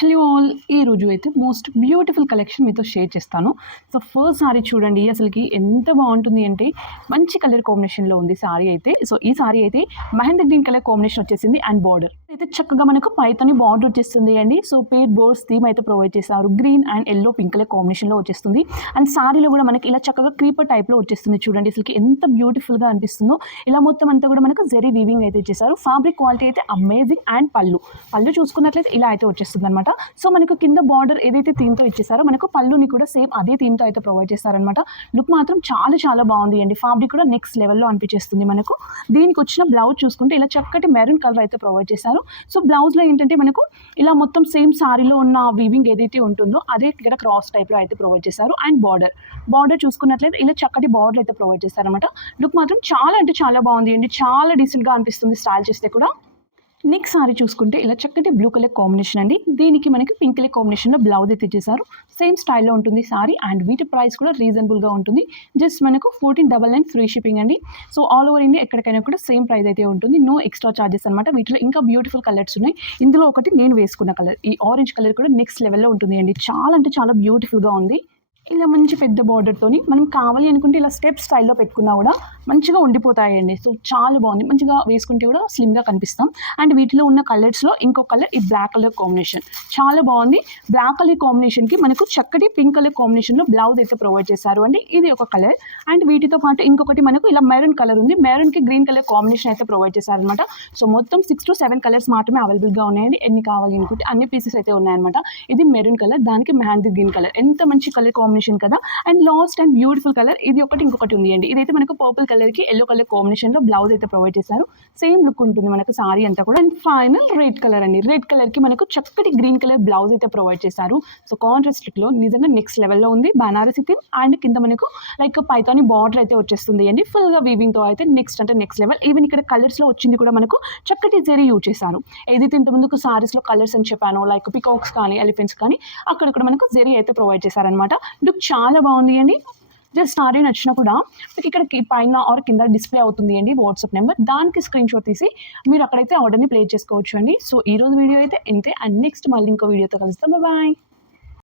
Hello all, ఈ రోజు అయితే మోస్ట్ బ్యూటిఫుల్ కలెక్షన్ మీతో షేర్ చేస్తాను. సో ఫస్ట్ సారీ చూడండి, అసలుకి ఎంత బాగుంటుంది అంటే మంచి కలర్ కాంబినేషన్లో ఉంది సారీ అయితే. సో ఈ సారీ అయితే మహేంద్ర గ్రీన్ కలర్ కాంబినేషన్ వచ్చేసింది అండ్ బార్డర్ అయితే చక్కగా మనకు పైతని బార్డర్ వచ్చేస్తుంది అండి. సో పేర్ బోర్డ్స్ థీమ్ అయితే ప్రొవైడ్ చేశారు. Green and yellow pink colour కాంబినేషన్లో వచ్చేస్తుంది. అండ్ సారీలో కూడా మనకి ఇలా చక్కగా క్రీపర్ టైప్లో వచ్చేస్తుంది. చూడండి అసలుకి ఎంత బ్యూటిఫుల్గా అనిపిస్తుందో. ఇలా మొత్తం అంతా కూడా మనకు జెరీ వీవింగ్ అయితే చేశారు. ఫ్యాబ్రిక్ క్వాలిటీ అయితే అమేజింగ్. అండ్ పళ్ళు చూసుకున్నట్లయితే ఇలా అయితే వచ్చేస్తుంది అనమాట. సో మనకు కింద బార్డర్ ఏదైతే థీమ్తో ఇచ్చేసారో మనకు పళ్ళుని కూడా సేమ్ అదే థీమ్తో అయితే ప్రొవైడ్ చేస్తారనమాట. లుక్ మాత్రం చాలా చాలా బాగుంది అండి. ఫ్యాబ్రిక్ కూడా నెక్స్ట్ లెవెల్లో అనిపించేస్తుంది మనకు. దీనికి వచ్చిన బ్లౌజ్ చూసుకుంటే ఇలా చక్కటి మెరూన్ కలర్ అయితే ప్రొవైడ్ చేశారు. సో బ్లౌజ్లో ఏంటంటే మనకు ఇలా మొత్తం సేమ్ సారీలో ఉన్న వీవింగ్ ఏదైతే ఉంటుందో అదే ఇక్కడ క్రాస్ టైప్లో అయితే ప్రొవైడ్ చేశారు. అండ్ బార్డర్ చూసుకున్నట్లయితే ఇలా చక్కటి బార్డర్ అయితే ప్రొవైడ్ చేశారనమాట. లుక్ మాత్రం చాలా అంటే చాలా బాగుంది అండి. చాలా డీసెంట్గా అనిపిస్తుంది స్టైల్ చేస్తే కూడా. నెక్స్ట్ సారీ చూసుకుంటే ఇలా చక్కటి బ్లూ కలర్ కాంబినేషన్ అండి. దీనికి మనకి పింక్ కలర్ కాంబినేషన్లో బ్లౌజ్ అయితే ఇచ్చేసారు. సేమ్ స్టైల్లో ఉంటుంది సారీ. అండ్ వీటి ప్రైస్ కూడా రీజనబుల్గా ఉంటుంది. జస్ట్ మనకు 1499 ఫ్రీ షిప్పింగ్ అండి. సో ఆల్ ఓవర్ ఇండియా ఎక్కడికైనా కూడా సేమ్ ప్రైస్ అయితే ఉంటుంది. నో ఎక్స్ట్రా చార్జెస్ అనమాట. వీటిలో ఇంకా బ్యూటిఫుల్ కలర్స్ ఉన్నాయి. ఇందులో ఒకటి నేను వేసుకున్న కలర్, ఈ ఆరెంజ్ కలర్ కూడా నెక్స్ట్ లెవెల్లో ఉంటుంది అండి. చాలా అంటే చాలా బ్యూటిఫుల్గా ఉంది. ఇలా మంచి పెద్ద బార్డర్తోని మనం కావాలి అనుకుంటే ఇలా స్టెప్ స్టైల్లో పెట్టుకున్నా కూడా మంచిగా ఉండిపోతాయండి. సో చాలా బాగుంది. మంచిగా వేసుకుంటే కూడా స్లిమ్గా కనిపిస్తాం. అండ్ వీటిలో ఉన్న కలర్స్లో ఇంకో కలర్ ఈ బ్లాక్ కలర్ కాంబినేషన్ చాలా బాగుంది. బ్లాక్ కలర్ కాంబినేషన్కి మనకు చక్కటి పింక్ కలర్ కాంబినేషన్లో బ్లౌజ్ అయితే ప్రొవైడ్ చేశారు అండి. ఇది ఒక కలర్. అండ్ వీటితో పాటు ఇంకొకటి మనకు ఇలా మెరూన్ కలర్ ఉంది. మెరూన్కి గ్రీన్ కలర్ కాంబినేషన్ అయితే ప్రొవైడ్ చేశారనమాట. సో మొత్తం 6 to 7 కలర్స్ మాత్రమే అవైలబుల్గా ఉన్నాయండి. ఎన్ని కావాలి అనుకుంటే అన్ని పీసెస్ అయితే ఉన్నాయన్నమాట. ఇది మెరూన్ కలర్, దానికి మెహందీ గ్రీన్ కలర్. ఎంత మంచి కలర్ కాంబినేషన్ కదా. And last and beautiful colour ఇది ఒకటి, ఇంకొకటి ఉంది అండి. ఇదైతే మనకు పర్పుల్ కలర్ కి ఎల్లో కలర్ కాంబినేషన్ లో బ్లౌజ్ అయితే ప్రొవైడ్ చేశారు. సేమ్ లుక్ ఉంటుంది మనకు సారీ అంతా కూడా. అండ్ ఫైనల్ రెడ్ కలర్ అండి. రెడ్ కలర్ కి మనకు చక్కటి గ్రీన్ కలర్ బ్లౌజ్ అయితే ప్రొవైడ్ చేశారు. సో కాంట్రాస్ట్ లో నిజంగా నెక్స్ట్ లెవెల్లో ఉంది. బనారసి థీమ్ అండ్ కింద మనకు లైక్ పైతాని బార్డర్ అయితే వచ్చేస్తుంది అండి. ఫుల్ గా వీవింగ్ తో అయితే నెక్స్ట్ లెవెల్. ఈవెన్ ఇక్కడ కలర్స్ లో వచ్చింది కూడా మనకు చక్కటి జరీ యూజ్ చేశారు. ఏదైతే ఇంత ముందుకు సారీస్ లో కలర్స్ అని చెప్పానో లైక్ పికాక్స్ కానీ ఎలిఫెంట్స్ కానీ అక్కడ కూడా మనకు జరీ అయితే ప్రొవైడ్ చేశారనమాట. లుక్ చాలా బాగుంది అండి. జస్ట్ సారీ నచ్చినా కూడా మీకు ఇక్కడ పైన ఆర్ కింద డిస్ప్లే అవుతుంది అండి వాట్సాప్ నెంబర్. దానికి స్క్రీన్ షాట్ తీసి మీరు అక్కడైతే ఆర్డర్ని ప్లేస్ చేసుకోవచ్చు అండి. సో ఈ రోజు వీడియో అయితే ఇంతే. అండ్ నెక్స్ట్ మళ్ళీ ఇంకో వీడియోతో కలుస్తాం. బాయ్.